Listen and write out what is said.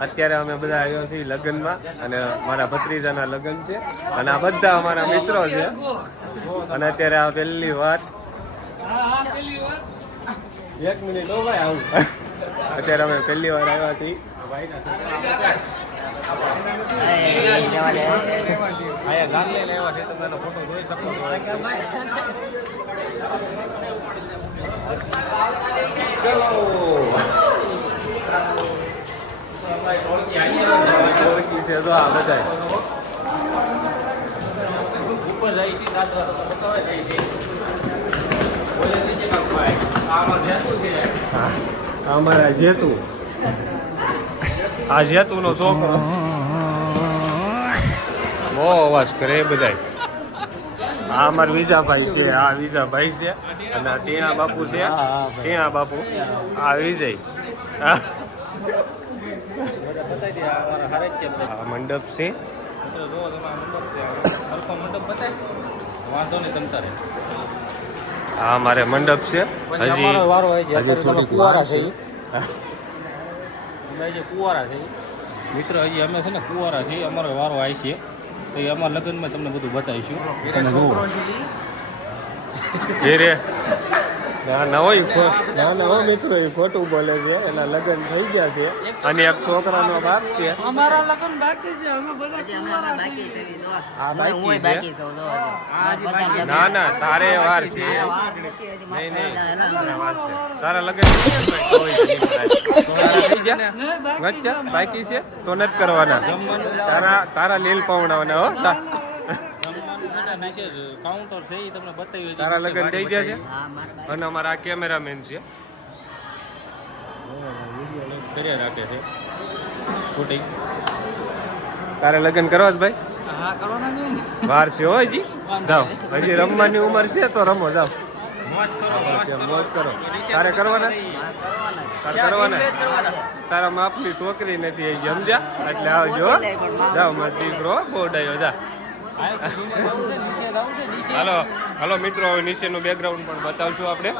અત્યારે અમે બધા આવ્યા છીએ લગ્નમાં અને મારા ભત્રીજાના લગ્ન છે અને આ બધા અમારા મિત્રો છે અને અત્યારે આ પહેલી વાર 1 મિનિટ હો ભાઈ આવું અત્યારે અમે પહેલી વાર આવ્યા છીએ ફોટો જોઈ શકો છો ઓળખી છે તો આ બધા ઉપર જાય છે અમારા જેતુ આ જેતુનો છોકરો બહુ અવાજ કરે બધા આ અમારા વિજાભાઈ છે આ વિજાભાઈ છે અને આ ટીણા બાપુ છે ટીણા બાપુ આ વિજય મંડપ છે હા મારે મંડપ છે હજી થોડી કુવારા છે કુવારા છે મિત્ર હજી અમે છે ને કુવારા છે અમારો વારો આવી છે તો એ અમારા લગ્નમાં તમને બધું બતાવીશું તમે જુઓ રે નવો મિત્રો એ ખોટું બોલે છે એના લગ્ન થઈ ગયા છે અને એક છોકરાનો બાપ છે અમારા લગ્ન બાકી છે અમે બધા ના ના તારે વાર છે નહીં તારા લગ્ન બાકી છે તો નથી કરવાના તારા લીલ પાવડાવાના હો કાઉન્ટર છે એ તમને બતાવી તારા લગ્ન થઈ ગયા છે અને અમારા આ કેમેરામેન છે કર્યા રાખે છે શૂટિંગ તારે લગ્ન કરવા જ ભાઈ વાર છે હો હજી જાઓ હજી રમવાની ઉંમર છે તો રમો જાઓ મોજ કરો તારે કરવાના તારા માપની છોકરી નથી સમજ્યા એટલે આવજો જાઓ મારો દીકરો બહુ ડાયો જા હાલો મિત્રો હવે નીચેનું બેકગ્રાઉન્ડ પણ બતાવશું આપણે